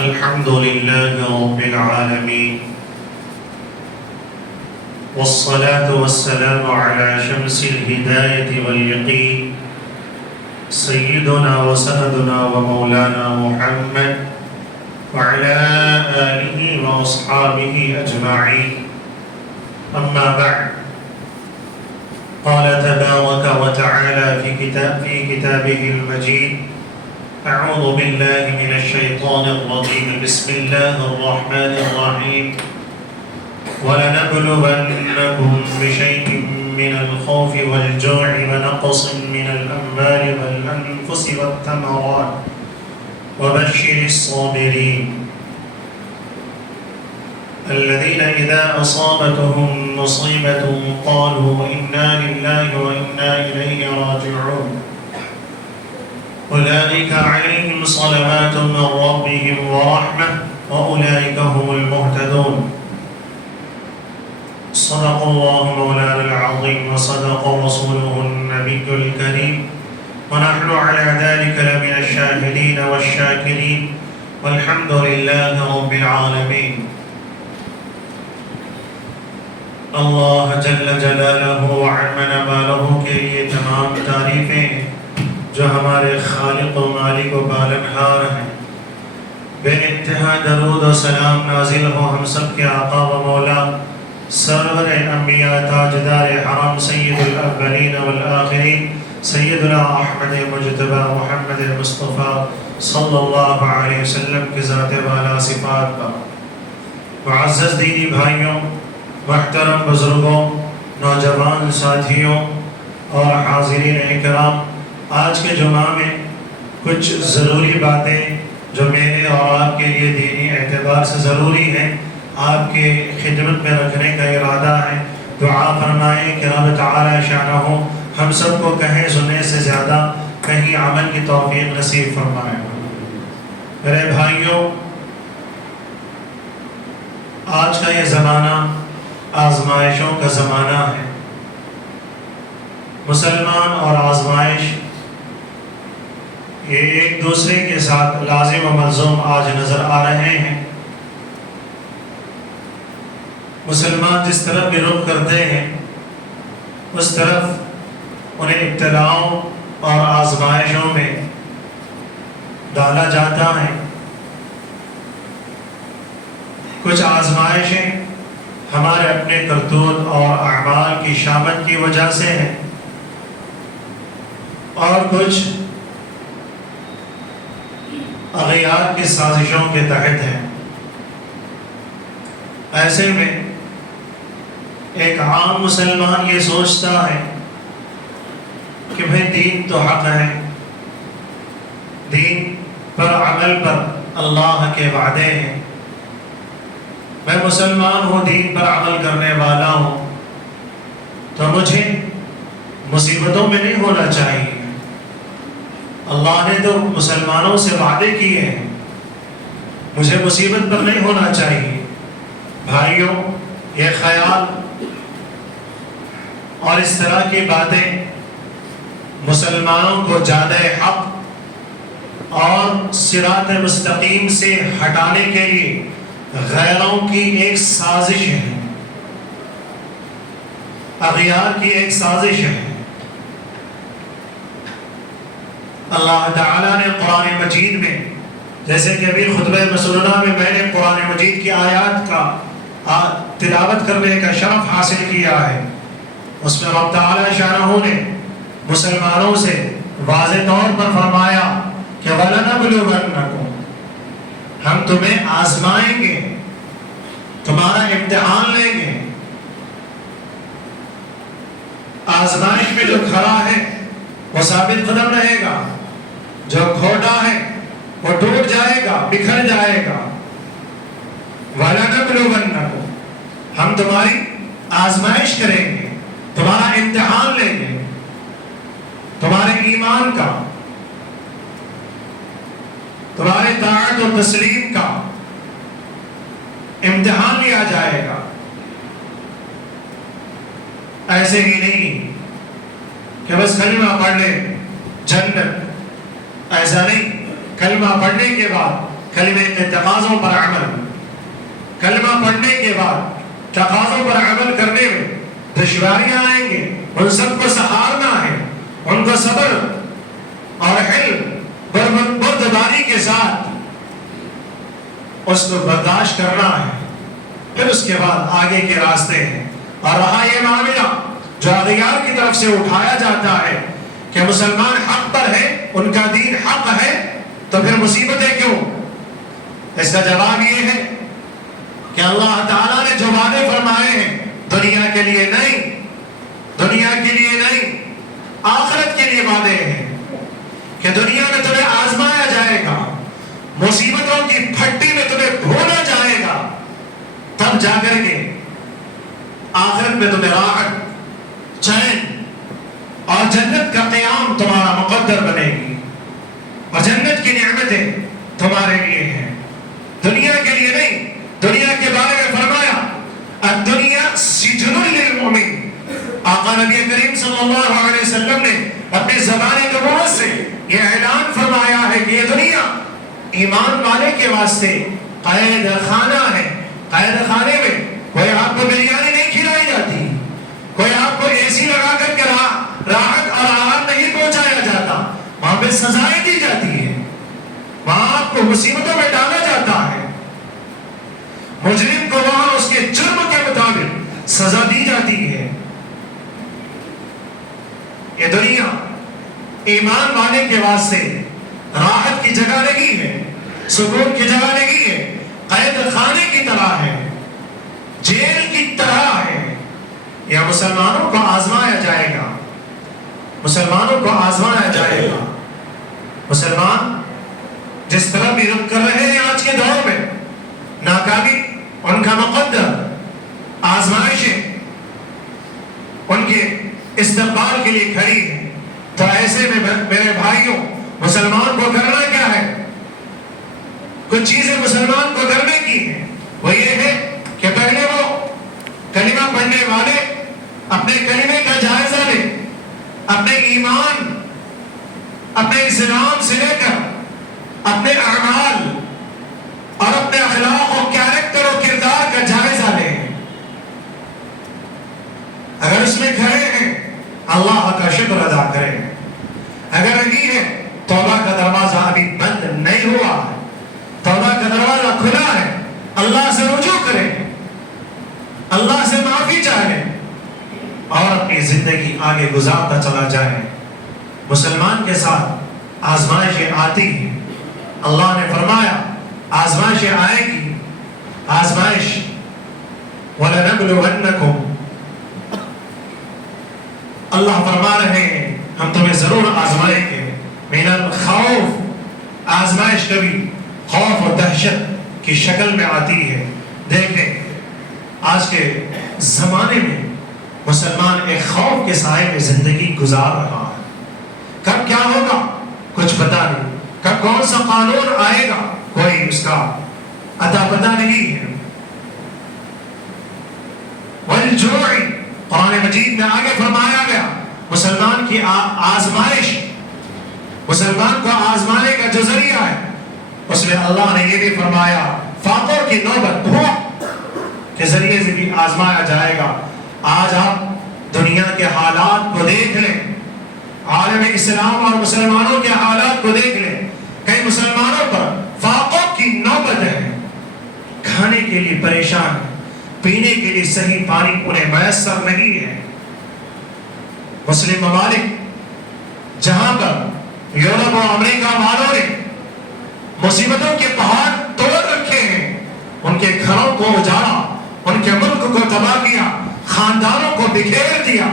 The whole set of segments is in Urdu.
الحمد لله رب العالمين، والصلاة والسلام على شمس الهداية واليقين سيدنا وسندنا ومولانا محمد وعلى آله وأصحابه أجمعين. أما بعد، قال تبارك وتعالى في كتابه المجيد: أعوذ بالله من الشيطان الرجيم، بسم الله الرحمن الرحيم. وَلَنَبْلُوَنَّكُمْ بِشَيْءٍ مِّنَ الْخَوْفِ وَالْجُوعِ وَنَقْصٍ مِّنَ الْأَمْوَالِ وَالْأَنفُسِ وَالثَّمَرَاتِ وَبَشِّرِ الصَّابِرِينَ الَّذِينَ إِذَا أَصَابَتْهُم مُّصِيبَةٌ قَالُوا إِنَّا لِلَّهِ وَإِنَّا إِلَيْهِ رَاجِعُونَ أولئك عليهم صلوات من ربهم ورحمة وأولئك هم المهتدون. صدق الله مولانا العظيم وصدق رسوله النبي الكريم، ونحن على ذلك لمن الشاهدين والشاكرين، والحمد لله رب العالمين. اللہ جل جلالہ وعظم نوالہ کے لیے تمام تعریفیں جو ہمارے خالق و مالک و بالنہار ہیں. بے انتہا درود و سلام نازل ہو ہم سب کے آقا و مولا سرور انبیاء تاجدار حرم سید الاولین والآخرین سیدنا احمد مجتبی محمد مصطفیٰ صلی اللہ علیہ وسلم کی ذات والا صفات پر. معزز دینی بھائیوں، محترم بزرگوں، نوجوان ساتھیوں اور حاضرین اکرام، آج کے جمعہ میں کچھ ضروری باتیں جو میرے اور آپ کے لیے دینی اعتبار سے ضروری ہیں آپ کے خدمت میں رکھنے کا ارادہ ہے. دعا فرمائیں کہ رب تعالی شانہ ہم سب کو کہیں سننے سے زیادہ کہیں عمل کی توفیق نصیب فرمائے. میرے بھائیوں، آج کا یہ زمانہ آزمائشوں کا زمانہ ہے. مسلمان اور آزمائش یہ ایک دوسرے کے ساتھ لازم و ملزوم آج نظر آ رہے ہیں. مسلمان جس طرف بھی رخ کرتے ہیں اس طرف انہیں ابتلاؤں اور آزمائشوں میں ڈالا جاتا ہے. کچھ آزمائشیں ہمارے اپنے کرتوت اور اعمال کی شامت کی وجہ سے ہیں، اور کچھ اغیار کی سازشوں کے تحت ہیں. ایسے میں ایک عام مسلمان یہ سوچتا ہے کہ بھئی دین تو حق ہے، دین پر عمل پر اللہ کے وعدے ہیں، میں مسلمان ہوں، دین پر عمل کرنے والا ہوں، تو مجھے مصیبتوں میں نہیں ہونا چاہیے. اللہ نے تو مسلمانوں سے وعدے کیے ہیں، مجھے مصیبت پر نہیں ہونا چاہیے. بھائیوں، یہ خیال اور اس طرح کی باتیں مسلمانوں کو جادہ حق اور صراط مستقیم سے ہٹانے کے لیے غیروں کی ایک سازش ہے، اغیار کی ایک سازش ہے. اللہ تعالیٰ نے قرآن مجید میں، جیسے کہ ابھی خطبہ مسنونہ میں میں نے قرآن مجید کی آیات کا تلاوت کرنے کا شرف حاصل کیا ہے، اس میں رب تعالیٰ شانہ نے مسلمانوں سے واضح طور پر فرمایا کہ وَلَنَبْلُوَنَّكُمْ، ہم تمہیں آزمائیں گے، تمہارا امتحان لیں گے. آزمائش میں جو کھڑا ہے وہ ثابت قدم رہے گا، جو کھوٹا ہے وہ ٹوٹ جائے گا، بکھر جائے گا. وَلَنَبْلُوَنَّكُمْ، ہم تمہاری آزمائش کریں گے، تمہارا امتحان لیں گے، تمہارے ایمان کا، تمہارے طاعت و تسلیم کا امتحان لیا جائے گا. ایسے ہی نہیں کہ بس کلمہ پڑھ لے جنت، ایسا نہیں. کلمہ پڑھنے کے بعد کلمے کے تقاضوں پر عمل، کلمہ پڑھنے کے بعد تقاضوں پر عمل کرنے میں دشواریاں آئیں گے، ان سب کو سہارنا ہے، ان کو صبر اور حلم بردباری کے ساتھ اس کو برداشت کرنا ہے. پھر اس کے بعد آگے کے راستے ہیں. اور رہا یہ معاملہ جو اغیار کی طرف سے اٹھایا جاتا ہے کہ مسلمان حق پر ہے، ان کا دین حق ہے، تو پھر مصیبتیں کیوں؟ اس کا جواب یہ ہے کہ اللہ تعالیٰ نے جو وعدے فرمائے ہیں دنیا کے لیے نہیں، دنیا کے لیے نہیں، آخرت کے لیے وعدے ہیں کہ دنیا میں تمہیں آزمایا جائے گا، مصیبتوں کی پھٹی میں تمہیں بھونا جائے گا، تب جا کر کے آخرت میں تمہیں راحت، چین اور جنت کا قیام تمہارا مقدر بنے گی، اور جنت کی نعمتیں تمہارے لیے ہیں، دنیا کے لیے نہیں. دنیا کے بارے میں فرمایا الدنیا سجن للمؤمن. آقا نبی کریم صلی اللہ علیہ وسلم نے اپنی زبان نبوت سے یہ اعلان فرمایا ہے کہ یہ دنیا ایمان والے کے واسطے قید خانہ ہے. قید خانے میں کوئی آپ کو بریانی نہیں کھلائی جاتی، کوئی آپ کو اے سی لگا کر کے راحت اور آرام نہیں پہنچایا جاتا، وہاں پہ سزائیں دی جاتی ہے، وہاں آپ کو مصیبتوں میں ڈالا جاتا ہے، مجرم کو وہاں اس کے جرم کے مطابق سزا دی جاتی ہے. یہ دنیا ایمان والے کے واسطے راحت کی جگہ نہیں ہے، سکون کی جگہ نہیں ہے، قید خانے کی طرح ہے، جیل کی طرح ہے. یہ مسلمانوں کو آزمایا جائے گا، مسلمانوں کو آزمایا جائے گا. مسلمان جس طرح بھی رخ کر رہے ہیں آج کے دور میں، ناکامی ان کا مقدر، آزمائشیں ان کے استقبال کے لیے کھڑی ہے. تو ایسے میں میرے بھائیوں، مسلمان کو کرنا کیا ہے؟ کچھ چیزیں مسلمان کو کرنے کی ہیں. وہ یہ ہے کہ پہلے وہ کلمہ پڑھنے والے اپنے کلمے کا جائزہ لیں، اپنے ایمان، اپنے اسلام سے لے کر اپنے اعمال اور اپنے اخلاق و کیریکٹر و کردار کا جائزہ لیں. اگر اس میں کھڑے ہیں اللہ کا شکر ادا کریں، اگر نہیں ہے توبہ کا دروازہ ابھی بند نہیں ہوا ہے، توبہ کا دروازہ کھلا ہے، اللہ سے رجوع کریں، اللہ سے معافی چاہیں اور اپنی زندگی آگے گزارتا چلا جائے. مسلمان کے ساتھ آزمائشیں آتی ہیں. اللہ نے فرمایا آزمائشیں آئے گی، آزمائش وَلَنَبْلُوَنَّكُمْ، اللہ فرما رہے ہیں ہم تمہیں ضرور آزمائیں گے. من الخوف، آزمائش کبھی خوف اور دہشت کی شکل میں آتی ہے. دیکھیں آج کے زمانے میں مسلمان ایک خوف کے سائے میں زندگی گزار رہا ہے. کب کیا ہوگا کچھ پتہ نہیں، کب کون سا قانون آئے گا کوئی اس کا اتا پتہ نہیں ہے. والجوع، قرآن مجید میں آگے فرمایا گیا مسلمان کی آزمائش، مسلمان کو آزمانے کا جو ذریعہ ہے، اس میں اللہ نے یہ بھی فرمایا فاقوں کی نوبت، بھوک کے ذریعے سے بھی آزمایا جائے گا. آج آپ دنیا کے حالات کو دیکھ لیں، عالم اسلام اور مسلمانوں کے حالات کو دیکھ لیں. کئی مسلمانوں پر فاقوں کی نوبت ہے، کھانے کے لیے پریشان، پینے کے لیے صحیح پانی انہیں میسر نہیں ہے. مسلم ممالک جہاں پر یورپ اور امریکہ والوں نے مصیبتوں کے پہاڑ توڑ رکھے ہیں، ان کے گھروں کو اجاڑا، ان کے ملک کو تباہ کیا، خاندانوں کو بکھیر دیا،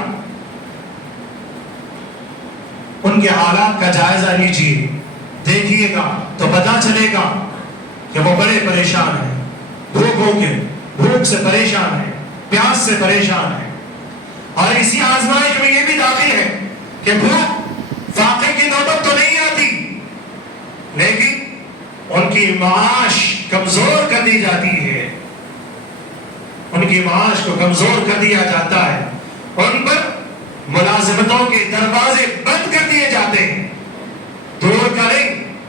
ان کے حالات کا جائزہ لیجیے، دیکھیے گا تو پتا چلے گا کہ وہ بڑے پریشان ہیں، بھوک سے پریشان ہیں، پیاس سے پریشان ہیں. اور اسی آزمائش میں یہ بھی داخل ہے کہ بھوک فاقے کی نوبت تو نہیں آتی، لیکن ان کی معاش کمزور کر دی جاتی ہے، ان کی معاش کو کمزور کر دیا جاتا ہے، ان پر ملازمتوں کے دروازے بند کر دیے جاتے ہیں. دور کریں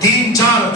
3-4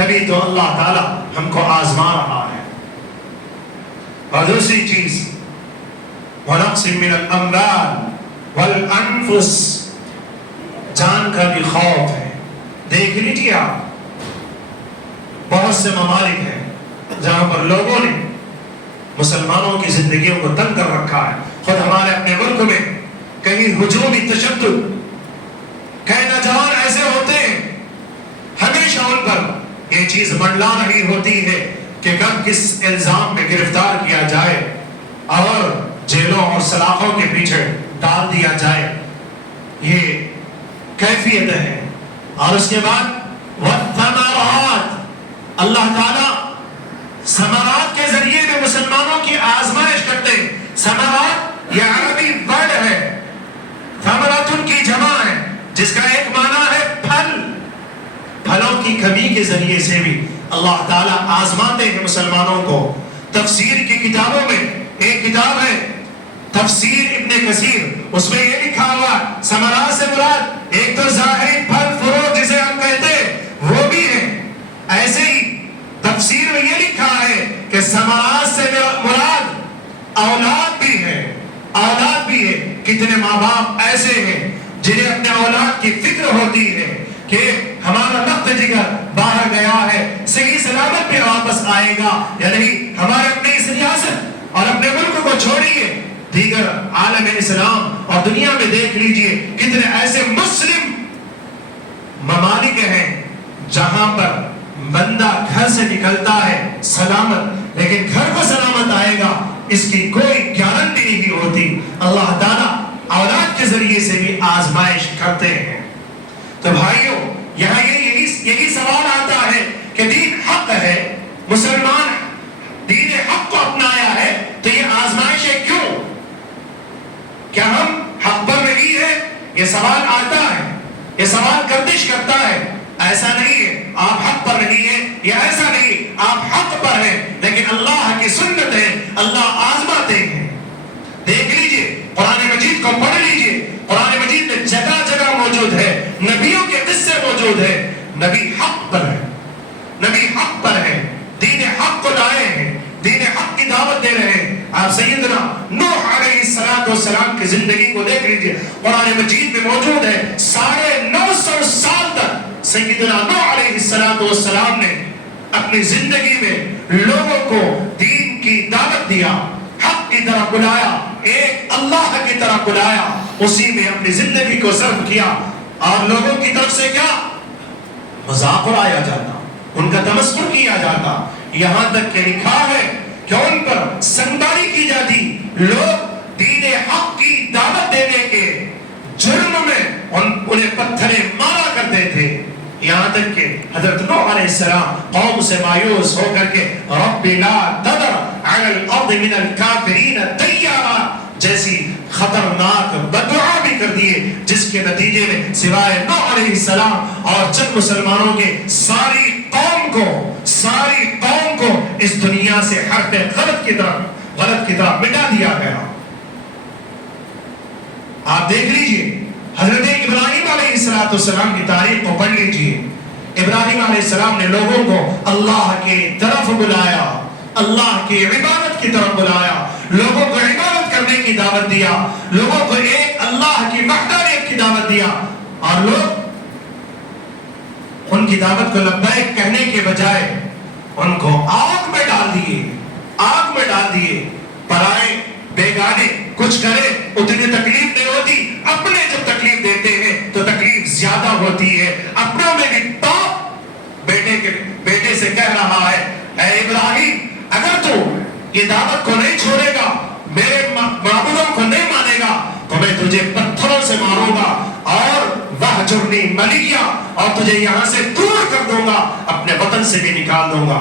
تبھی تو اللہ تعالی ہم کو آزما رہا ہے۔ اور دوسری چیز وَنَقْصٍ مِّنَ الْأَمْوَالِ وَالْأَنفُسِ، جان کا بھی خوف ہے۔ دیکھ لیجیے آپ، بہت سے ممالک ہیں جہاں پر لوگوں نے مسلمانوں کی زندگیوں کو تنگ کر رکھا ہے۔ خود ہمارے اپنے ملک میں کہیں ہجومی تشدد، کئی نوجوان ایسے ہوتے ہیں ہمیشہ ان پر یہ چیز منڈلا رہی ہوتی ہے کہ کب کس الزام میں گرفتار کیا جائے اور جیلوں اور سلاخوں کے پیچھے ڈال دیا جائے۔ یہ کیفیت ہے۔ اور اس کے بعد والثمرات، اللہ تعالیٰ ثمرات کے ذریعے میں مسلمانوں کی آزمائش کرتے ہیں۔ ثمرات یہ عربی ورڈ ہے، ثمراتن کی جمع ہے، جس کا ایک معنی ہے پھل۔ پھلوں کی کمی کے ذریعے سے بھی اللہ تعالیٰ آزماتے ہیں مسلمانوں کو۔ تفسیر کی کتابوں میں ایک کتاب ہے تفسیر ابن کثیر، اس میں یہ لکھا ہوا ثمرات سے مراد ایک تو ظاہری پھل فروٹ جسے ہم کہتے ہیں وہ بھی ہے، ایسے ہی تفسیر میں یہ لکھا ہے کہ ثمرات سے مراد اولاد بھی ہے، اولاد بھی ہے۔ کتنے ماں باپ ایسے ہیں جنہیں اپنے اولاد کی فکر ہوتی ہے کہ ہمارا لخت جگر باہر گیا ہے، صحیح سلامت میں واپس آئے گا یا نہیں۔ ہمارے اپنے اس ریاست اور اپنے ملک کو چھوڑیے، دیگر عالم اسلام اور دنیا میں دیکھ لیجئے کتنے ایسے مسلم ممالک ہیں جہاں پر بندہ گھر سے نکلتا ہے سلامت، لیکن گھر کو سلامت آئے گا اس کی کوئی گارنٹی نہیں ہوتی۔ اللہ تعالیٰ اولاد کے ذریعے سے بھی آزمائش کرتے ہیں۔ تو بھائیوں، یہاں یہی سوال آتا ہے کہ دین حق ہے، مسلمان دین حق کو اپنایا ہے تو یہ آزمائشیں کیوں؟ کیا ہم حق پر نہیں ہیں؟ یہ سوال آتا ہے، یہ سوال گردش کرتا ہے۔ ایسا نہیں ہے آپ حق پر نہیں ہیں، یہ ایسا نہیں آپ حق پر ہیں، لیکن اللہ کی سنت ہے، اللہ آزماتے ہیں۔ دیکھ لیجئے قرآن مجید کو پڑھ لیجئے، قرآن مجید میں جگہ جگہ موجود ہے، نبیوں کے قصے موجود ہے۔ نبی حق پر ہے، نبی حق پر ہے، دین حق کو لائے ہیں، دین حق کی دعوت دے رہے ہیں۔ آپ سیدنا نوح علیہ السلام کی زندگی کو دیکھ لیجئے، قرآن مجید میں موجود ہے۔ 950 سال تک سیدنا نوح علیہ السلام نے اپنی زندگی میں لوگوں کو دین کی دعوت دیا، حق کی طرف بلایا، ایک اللہ کی طرف بلایا، اسی میں اپنی زندگی کو صرف کیا۔ اور لوگوں کی طرف سے کیا مذاق اڑایا جاتا، ان کا تمسخر کیا جاتا، یہاں تک کہ لکھا ہے کہ ان پر سنگباری کی جاتی۔ لوگ دین حق کی دعوت دینے کے جرم میں انہیں پتھریں مارا کرتے تھے، یہاں تک کہ حضرت نوح علیہ السلام قوم سے مایوس ہو کر کے رب لا تذر علی الارض من الکافرین دیارا جیسی خطرناک بدعا بھی کر دیے، جس کے نتیجے میں سوائے نوح علیہ السلام اور چند مسلمانوں کے ساری قوم کو اس دنیا سے حرف غلط کی طرف مٹا دیا گیا۔ آپ دیکھ لیجئے حضرت ابراہیم علیہ السلام کی تاریخ کو پڑھ لیجئے۔ ابراہیم علیہ السلام نے لوگوں کو اللہ کی طرف بلایا، اللہ کی عبادت کی طرف بلایا، لوگوں کو عبادت کرنے کی دعوت دیا، لوگوں کو ایک اللہ کی وحدانیت کی دعوت دیا، اور لوگ ان کی دعوت کو لبیک کہنے کے بجائے ان کو آگ میں ڈال دیے۔ پرائے بیگانے کچھ کرے اتنی تکلیف نہیں ہوتی، اپنے جب تکلیف دیتے ہیں تو تکلیف زیادہ ہوتی ہے۔ اپنوں میں بھی باپ بیٹے سے کہہ رہا ہے، اے ابراہیم اگر تو یہ دعوت کو نہیں چھوڑے گا، میرے معبودوں کو نہیں مانے گا، تو میں تجھے پتھروں سے ماروں گا اور وَهْجُرْنِي مَلِيًّا، اور تجھے یہاں سے دور کر دوں گا، اپنے وطن سے بھی نکال دوں گا۔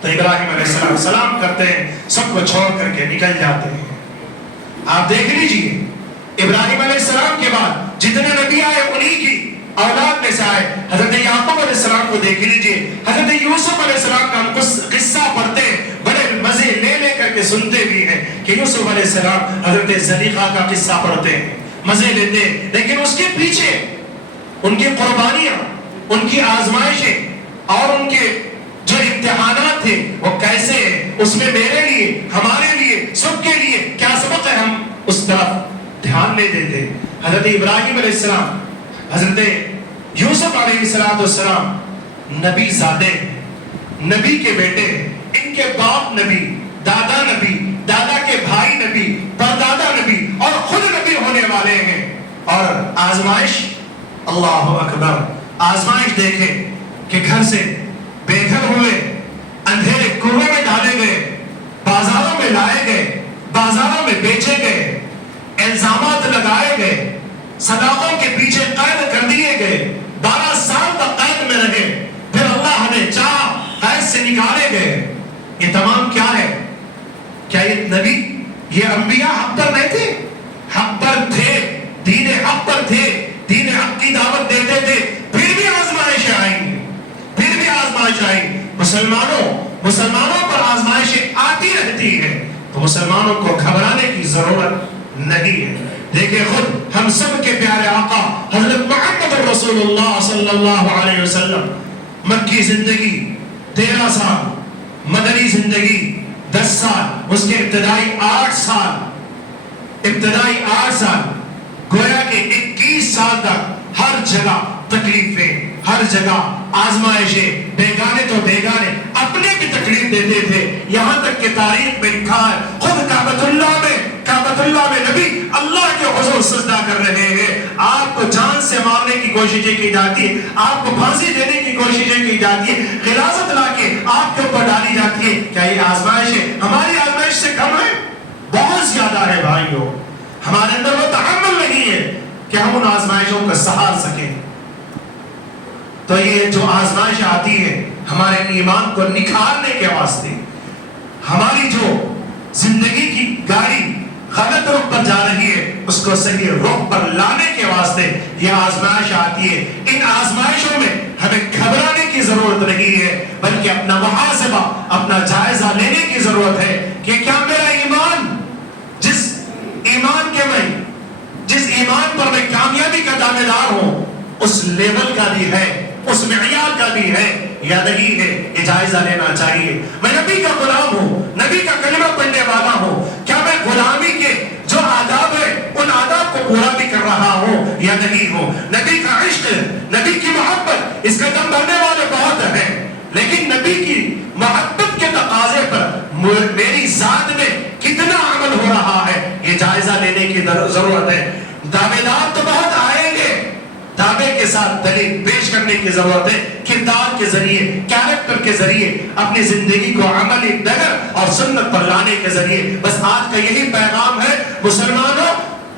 تو ابراہیم علیہ السلام سلام کرتے ہیں، سب کو چھوڑ کر کے نکل جاتے ہیں۔ آپ دیکھ لیجئے ابراہیم علیہ السلام کے بعد جتنے نبی آئے انہی کی اولاد میں سے آئے۔ حضرت یعقوب علیہ السلام کو دیکھ لیجئے، حضرت یوسف علیہ السلام کا ہم قصہ پڑھتے ہیں، بڑے مزے لے کر کے سنتے بھی ہیں کہ یوسف علیہ السلام حضرت زلیخا کا قصہ پڑھتے ہیں، مزے لیتے ہیں، لیکن اس کے پیچھے ان کی قربانیاں، ان کی آزمائشیں اور ان کے امتحانات تھے وہ کیسے ہیں، اس میں میرے لیے، ہمارے لیے، سب کے لیے کیا سبق ہے، ہم اس طرف دھیان نہیں دیتے۔ حضرت ابراہیم علیہ السلام، حضرت یوسف علیہ السلام نبی زادے، نبی کے بیٹے، ان کے باپ نبی، دادا نبی، دادا کے بھائی نبی، پردادا نبی اور خود نبی ہونے والے ہیں۔ اور آزمائش، اللہ اکبر، آزمائش دیکھیں کہ گھر سے بے گھر ہوئے، اندھیرے کنویں میں ڈالے گئے، بازاروں میں لائے گئے، بازاروں میں بیچے گئے، الزامات لگائے گئے، صداقوں کے پیچھے قید کر دیے گئے، 12 سال تک قید میں رہے، پھر اللہ نے چاہا قید سے نکالے گئے۔ یہ تمام کیا ہے؟ کیا یہ نبی، یہ انبیاء حق پر نہیں تھے؟ حق پر تھے، دین حق پر تھے، دین حق کی دعوت دیتے تھے، پھر بھی آزمائشیں آئیں، پھر بھی آزمائش آئیں۔ مسلمانوں پر آزمائشیں آتی رہتی ہے، تو مسلمانوں کو گھبرانے کی ضرورت نہیں ہے۔ دیکھیں خود ہم سب کے پیارے آقا حضرت محمد رسول اللہ صلی اللہ علیہ وسلم، مکی زندگی 13 سال، مدنی زندگی 10 سال، اس کے ابتدائی 8 سال، گویا کہ 21 سال تک ہر جگہ تکلیفیں، ہر جگہ آزمائشیں، بیگانے تو بیگانے اپنے بھی تکلیف دیتے تھے، یہاں تک کہ تاریخ میں لکھا ہے خود کعبۃ اللہ میں نبی اللہ کے حضور سجدہ کر رہے ہیں، آپ کو جان سے مارنے کی کوششیں کی جاتی ہے، آپ کو پھانسی دینے کی کوششیں کی جاتی ہے، غلاظت لا کے آپ کے اوپر ڈالی جاتی ہے۔ کیا یہ آزمائشیں ہماری آزمائش سے کم ہے؟ بہت زیادہ ہے بھائیوں۔ ہمارے اندر وہ تحمل نہیں ہے کہ ہم ان آزمائشوں کو سہار سکیں۔ تو یہ جو آزمائش آتی ہے ہمارے ایمان کو نکھارنے کے واسطے، ہماری جو زندگی کی گاڑی غلط رخ پر جا رہی ہے اس کو صحیح رخ پر لانے کے واسطے یہ آزمائش آتی ہے۔ ان آزمائشوں میں ہمیں گھبرانے کی ضرورت نہیں ہے، بلکہ اپنا محاسبہ، اپنا جائزہ لینے کی ضرورت ہے کہ کیا میرا ایمان، جس ایمان پر میں کامیابی کا دعوے دار ہوں، اس لیول کا بھی ہے، اس معیار کا بھی ہے یا نہیں ہے، یہ جائزہ لینا چاہیے۔ میں نبی کا غلام ہوں، نبی کا کلمہ پڑھنے والا ہوں، کیا میں غلامی کے جو آداب ہیں ان آداب کو پورا بھی کر رہا ہوں یا نہیں ہوں؟ نبی کا عشق، نبی کی محبت، اس کا دم بھرنے والے بہت ہیں، لیکن نبی کی محبت کے تقاضے پر میری ذات میں کتنا عمل ہو رہا ہے، یہ جائزہ لینے کی ضرورت ہے۔ دعوے دار تو بہت آئیں گے، دعوے کے ساتھ دلیل پیش کرنے کی ضرورت ہے، کردار کے ذریعے، کیریکٹر کے ذریعے، اپنی زندگی کو عملی ڈگر اور سنت پر لانے کے ذریعے۔ بس آج کا یہی پیغام ہے مسلمانوں،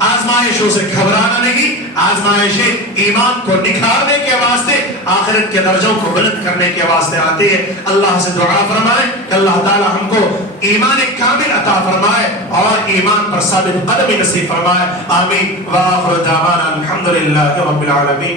آزمائشوں سے گھبرانا نہیں، آزمائشیں ایمان کو نکھارنے کے واسطے، آخرت کے درجوں کو بلند کرنے کے واسطے آتے ہیں۔ اللہ سے دعا فرمائے کہ اللہ تعالی ہم کو ایمان کامل عطا فرمائے اور ایمان پر ثابت قدمی نصیب فرمائے۔ آمین۔ وآخر دعوانا الحمدللہ رب العالمین۔